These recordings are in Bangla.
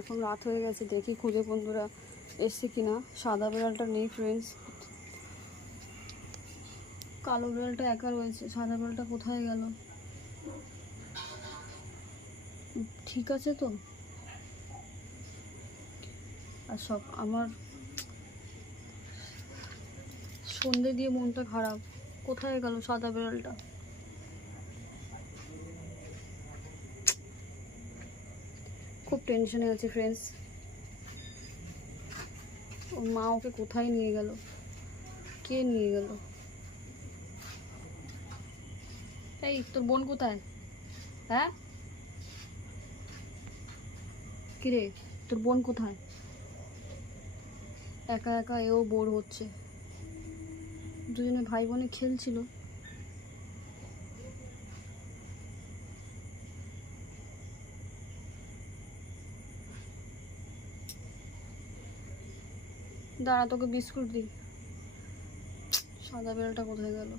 এখন রাত হয়ে গেছে, দেখি খুঁজে বন্ধুরা এসছে কিনা। সাদা বিড়ালটা নেই ফ্রেন্ডস, কালো বিড়ালটা একা রয়েছে। সাদা বিড়ালটা কোথায় গেল? ঠিক আছে তো? আর সব আমার সন্ধে দিয়ে মনটা খারাপ। কোথায় গেল সাদা বিড়ালটা? খুব টেনশনে আছে ফ্রেন্ডস। ওর মা ওকে কোথায় নিয়ে গেল? কে নিয়ে গেল? এই তোর বোন কোথায়? হ্যাঁ, কিরে তোর বোন কোথায়? একা একা এও বোর হচ্ছে। দুজনে ভাই বোনে খেলছিল। দাঁড়া তোকে বিস্কুট দিই। সাদা বেলটা কোথায় গেল?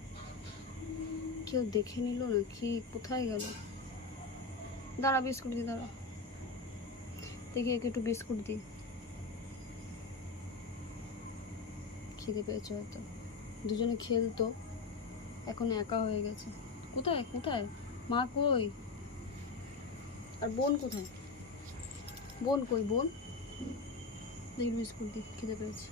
কেউ দেখে নিল না কি? কোথায় গেল? দাঁড়া বিস্কুট দিই, দাঁড়া দেখি একে একটু বিস্কুট দিই। খিদে পেয়েছে হয়তো। দুজনে খেলতো, এখন একা হয়ে গেছে। কোথায় কোথায় মা কই? আর বোন কোথায়? বোন কই বোন? দেখি বিস্কুট দিই, খিদে পেয়েছে।